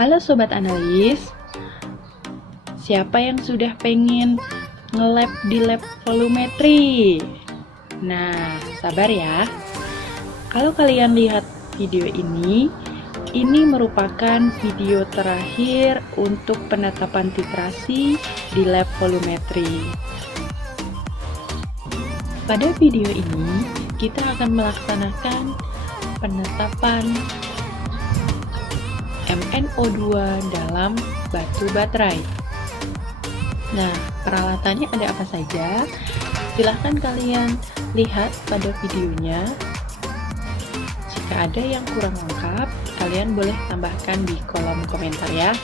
Halo Sobat Analis, siapa yang sudah pengen nge-lab di lab volumetri? Nah, sabar ya. Kalau kalian lihat video ini merupakan video terakhir untuk penetapan titrasi di lab volumetri. Pada video ini, kita akan melaksanakan penetapan MnO2 dalam batu baterai. Nah, peralatannya ada apa saja? Silahkan kalian lihat pada videonya. Jika ada yang kurang lengkap, kalian boleh tambahkan di kolom komentar ya.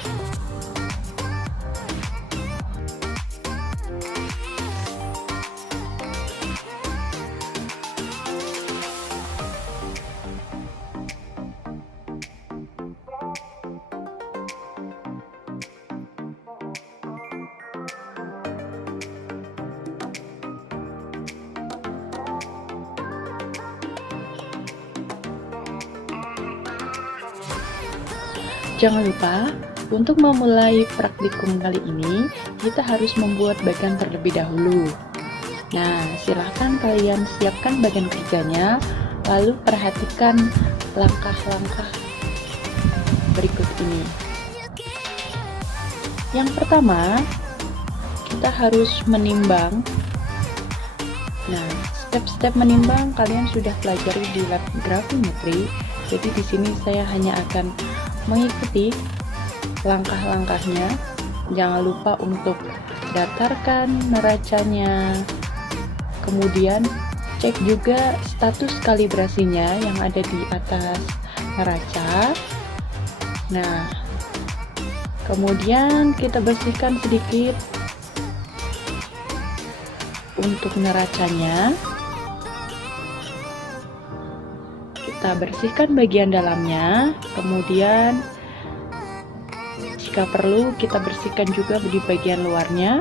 Jangan lupa, untuk memulai praktikum kali ini, kita harus membuat bagan terlebih dahulu. Nah, silahkan kalian siapkan bagan kerjanya, lalu perhatikan langkah-langkah berikut ini. Yang pertama, kita harus menimbang. Nah, step-step menimbang kalian sudah pelajari di lab gravimetri, jadi di sini saya hanya akan mengikuti langkah-langkahnya. Jangan lupa untuk datarkan neracanya, kemudian cek juga status kalibrasinya yang ada di atas neraca. Nah, kemudian kita bersihkan sedikit untuk neracanya. Kita bersihkan bagian dalamnya, kemudian jika perlu kita bersihkan juga di bagian luarnya.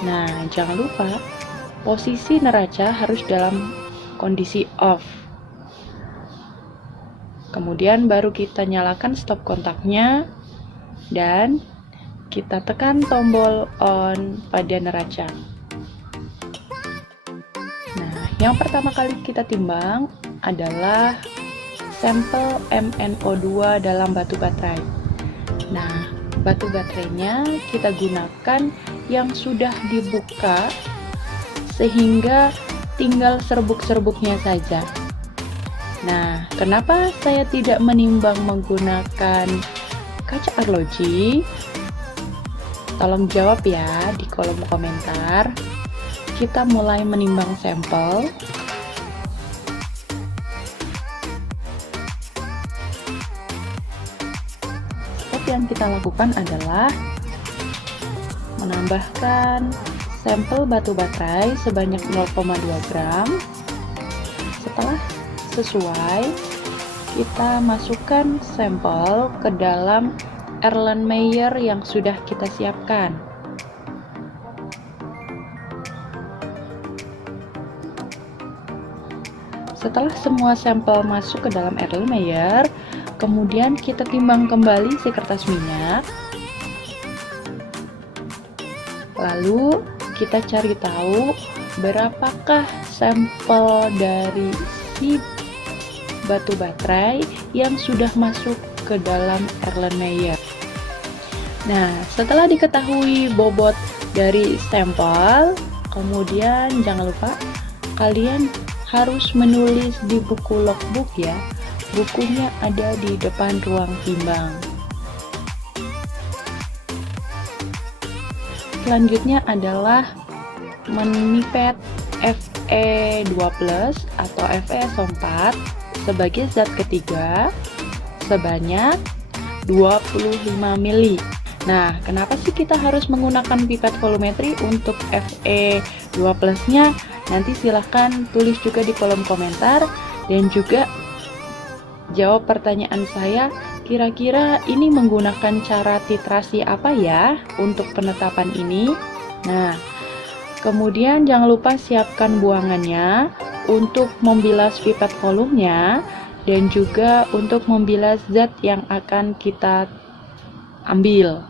Nah, jangan lupa posisi neraca harus dalam kondisi off. Kemudian baru kita nyalakan stop kontaknya dan kita tekan tombol on pada neraca. Yang pertama kali kita timbang adalah sampel MnO2 dalam batu baterai. Nah, batu baterainya kita gunakan yang sudah dibuka sehingga tinggal serbuk-serbuknya saja. Nah, kenapa saya tidak menimbang menggunakan kaca arloji? Tolong jawab ya di kolom komentar. Kita mulai menimbang sampel. Step yang kita lakukan adalah menambahkan sampel batu baterai sebanyak 0,2 gram. Setelah sesuai, kita masukkan sampel ke dalam Erlenmeyer yang sudah kita siapkan. Setelah semua sampel masuk ke dalam Erlenmeyer, kemudian kita timbang kembali si kertas minyak. Lalu kita cari tahu berapakah sampel dari si batu baterai yang sudah masuk ke dalam Erlenmeyer. Nah, setelah diketahui bobot dari sampel, kemudian jangan lupa kalian harus menulis di buku logbook ya. Bukunya ada di depan ruang timbang. Selanjutnya adalah menipet Fe2+ atau FeSO4 sebagai zat ketiga sebanyak 25 mili. Nah, kenapa sih kita harus menggunakan pipet volumetri untuk Fe2+ nya? Nanti silahkan tulis juga di kolom komentar dan juga jawab pertanyaan saya, kira-kira ini menggunakan cara titrasi apa ya untuk penetapan ini? Nah, kemudian jangan lupa siapkan buangannya. Untuk membilas pipet volumenya, dan juga untuk membilas zat yang akan kita ambil.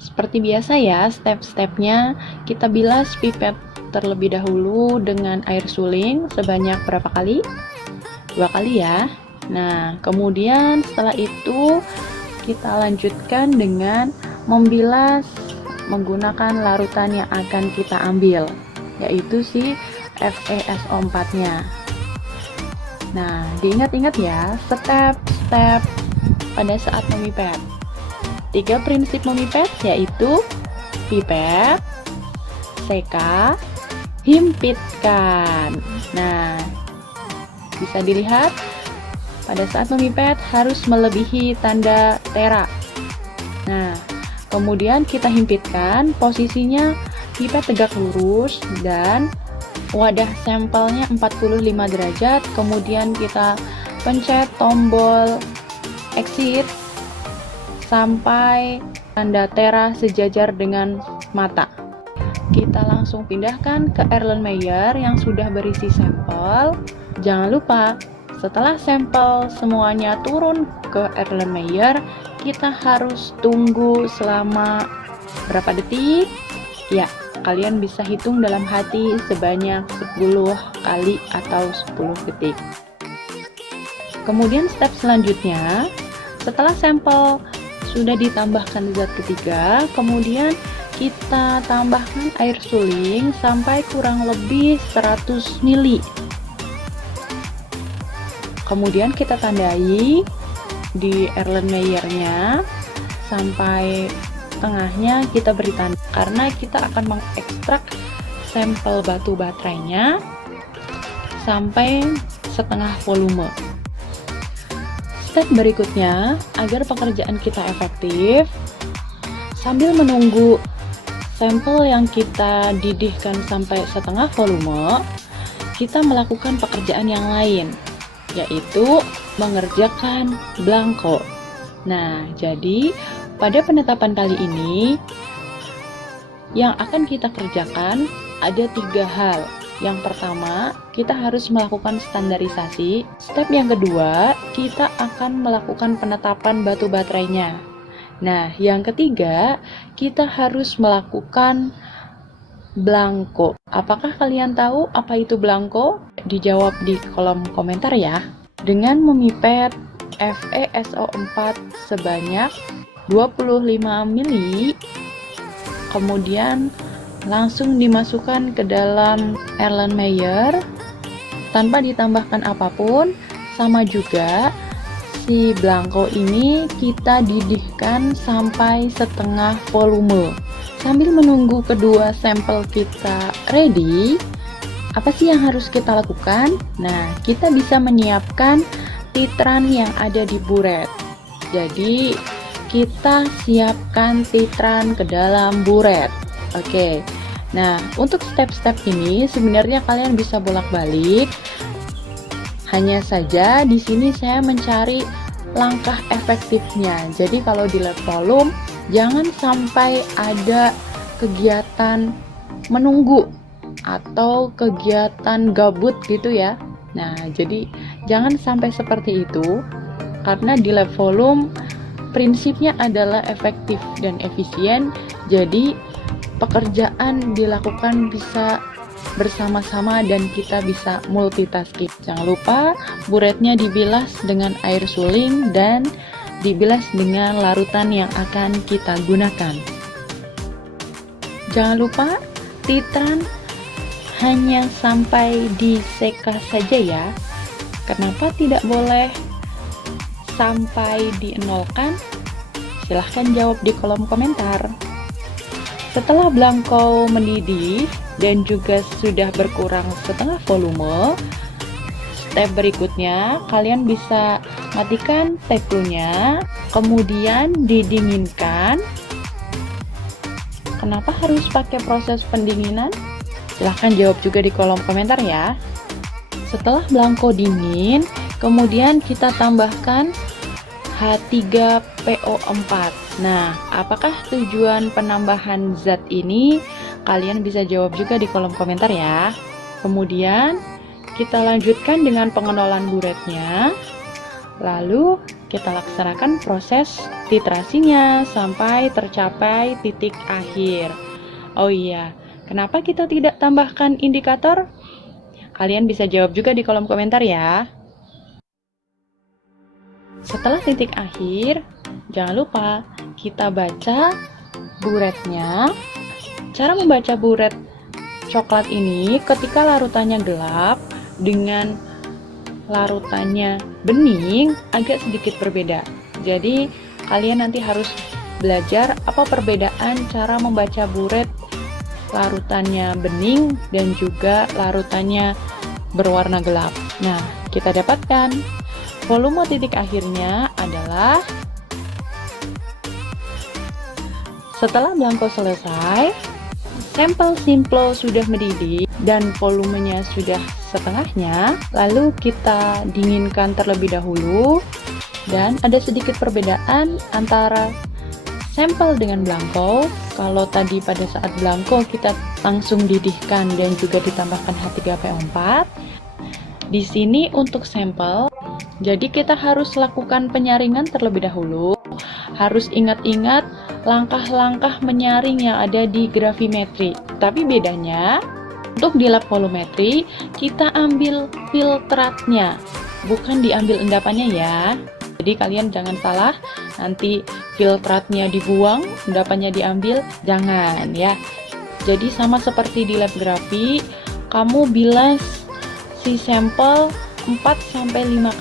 Seperti biasa ya, step-stepnya kita bilas pipet terlebih dahulu dengan air suling sebanyak berapa kali? 2 kali ya. Nah, kemudian setelah itu kita lanjutkan dengan membilas menggunakan larutan yang akan kita ambil, yaitu si FeSO4-nya. Nah, diingat-ingat ya, step-step pada saat memipet. 3 prinsip memipet yaitu pipet, seka, himpitkan. Nah, bisa dilihat pada saat memipet harus melebihi tanda tera. Nah, kemudian kita himpitkan, posisinya pipet tegak lurus dan wadah sampelnya 45 derajat. Kemudian kita pencet tombol exit sampai tanda tera sejajar dengan mata. Kita langsung pindahkan ke Erlenmeyer yang sudah berisi sampel. Jangan lupa, setelah sampel semuanya turun ke Erlenmeyer, kita harus tunggu selama berapa detik? Ya, kalian bisa hitung dalam hati sebanyak 10 kali atau 10 detik. Kemudian step selanjutnya, setelah sampel sudah ditambahkan zat ketiga, kemudian kita tambahkan air suling sampai kurang lebih 100 ml. Kemudian kita tandai di Erlenmeyer-nya sampai tengahnya kita beri tanda, karena kita akan mengekstrak sampel batu baterainya sampai setengah volume. Step berikutnya, agar pekerjaan kita efektif, sambil menunggu sampel yang kita didihkan sampai setengah volume, kita melakukan pekerjaan yang lain, yaitu mengerjakan blanko. Nah, jadi pada penetapan kali ini yang akan kita kerjakan ada 3 hal. Yang pertama, kita harus melakukan standarisasi. Step yang kedua, kita akan melakukan penetapan batu baterainya. Nah, yang ketiga, kita harus melakukan blanko. Apakah kalian tahu apa itu blanko? Dijawab di kolom komentar ya. Dengan memipet FeSO4 sebanyak 25 ml, kemudian langsung dimasukkan ke dalam Erlenmeyer tanpa ditambahkan apapun. Sama juga si blanko ini kita didihkan sampai setengah volume. Sambil menunggu kedua sampel kita ready, apa sih yang harus kita lakukan? Nah, kita bisa menyiapkan titran yang ada di buret. Jadi, kita siapkan titran ke dalam buret. Oke. Nah, untuk step-step ini sebenarnya kalian bisa bolak-balik. Hanya saja di sini saya mencari langkah efektifnya. Jadi kalau di lab volume jangan sampai ada kegiatan menunggu atau kegiatan gabut gitu ya. Nah, jadi jangan sampai seperti itu, karena di lab volume prinsipnya adalah efektif dan efisien. Jadi pekerjaan dilakukan bisa bersama-sama dan kita bisa multitasking. Jangan lupa buretnya dibilas dengan air suling dan dibilas dengan larutan yang akan kita gunakan. Jangan lupa titran hanya sampai diseka saja ya. Kenapa tidak boleh sampai dienolkan? Silahkan jawab di kolom komentar. Setelah blanko mendidih dan juga sudah berkurang setengah volume, step berikutnya kalian bisa matikan tektonya, kemudian didinginkan. Kenapa harus pakai proses pendinginan? Silahkan jawab juga di kolom komentar ya. Setelah blanko dingin, kemudian kita tambahkan H3PO4. Nah, apakah tujuan penambahan zat ini? Kalian bisa jawab juga di kolom komentar ya. Kemudian kita lanjutkan dengan pengenalan buretnya. Lalu kita laksanakan proses titrasinya sampai tercapai titik akhir. Oh iya, kenapa kita tidak tambahkan indikator? Kalian bisa jawab juga di kolom komentar ya. Setelah titik akhir, jangan lupa kita baca buretnya. Cara membaca buret coklat ini ketika larutannya gelap dengan larutannya bening agak sedikit berbeda. Jadi kalian nanti harus belajar apa perbedaan cara membaca buret larutannya bening dan juga larutannya berwarna gelap. Nah, kita dapatkan volume titik akhirnya adalah setelah blanko selesai, sampel Simplo sudah mendidih dan volumenya sudah setengahnya, lalu kita dinginkan terlebih dahulu. Dan ada sedikit perbedaan antara sampel dengan blanko. Kalau tadi pada saat blanko kita langsung didihkan dan juga ditambahkan H3PO4, di sini untuk sampel, jadi kita harus lakukan penyaringan terlebih dahulu. Harus ingat-ingat langkah-langkah menyaring yang ada di gravimetri. Tapi bedanya, untuk di lab volumetri, kita ambil filtratnya, bukan diambil endapannya ya. Jadi kalian jangan salah, nanti filtratnya dibuang, endapannya diambil, jangan ya. Jadi sama seperti di lab grafi, kamu bilas si sampel 4-5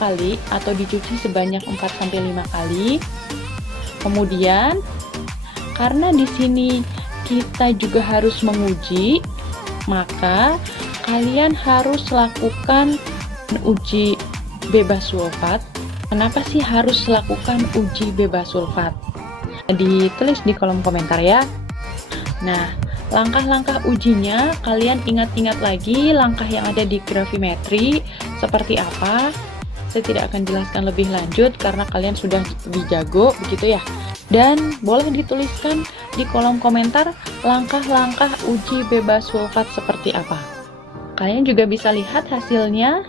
kali atau dicuci sebanyak 4-5 kali. Kemudian karena di sini kita juga harus menguji, maka kalian harus lakukan uji bebas sulfat. Kenapa sih harus lakukan uji bebas sulfat? Ditulis di kolom komentar ya. Nah, langkah-langkah ujinya kalian ingat-ingat lagi langkah yang ada di gravimetri seperti apa. Saya tidak akan jelaskan lebih lanjut karena kalian sudah lebih jago begitu ya. Dan boleh dituliskan di kolom komentar langkah-langkah uji bebas sulfat seperti apa. Kalian juga bisa lihat hasilnya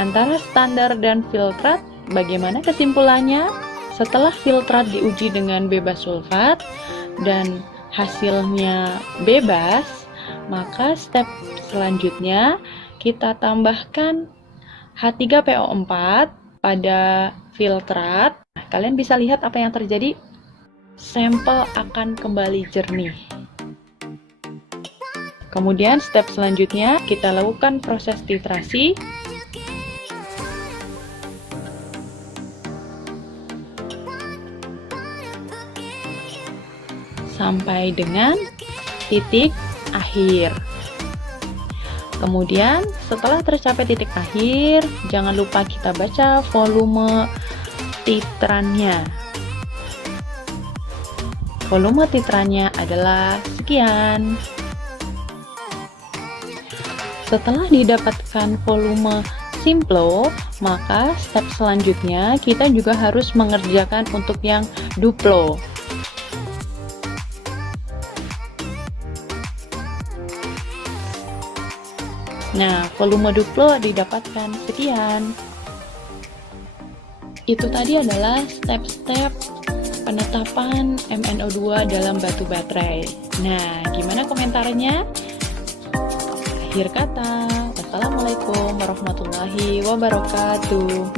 antara standar dan filtrat. Bagaimana kesimpulannya? Setelah filtrat diuji dengan bebas sulfat dan hasilnya bebas, maka step selanjutnya kita tambahkan H3PO4 pada filtrat. Nah, kalian bisa lihat apa yang terjadi. Sampel akan kembali jernih. Kemudian step selanjutnya kita lakukan proses titrasi. Sampai dengan titik akhir. Kemudian setelah tercapai titik akhir, jangan lupa kita baca volume titrannya. Volume titrannya adalah sekian. Setelah didapatkan volume Simplo, maka step selanjutnya kita juga harus mengerjakan untuk yang Duplo. Nah, volume Duplo didapatkan sekian. Itu tadi adalah step-step penetapan MnO2 dalam batu baterai. Nah, gimana komentarnya? Akhir kata, wassalamualaikum warahmatullahi wabarakatuh.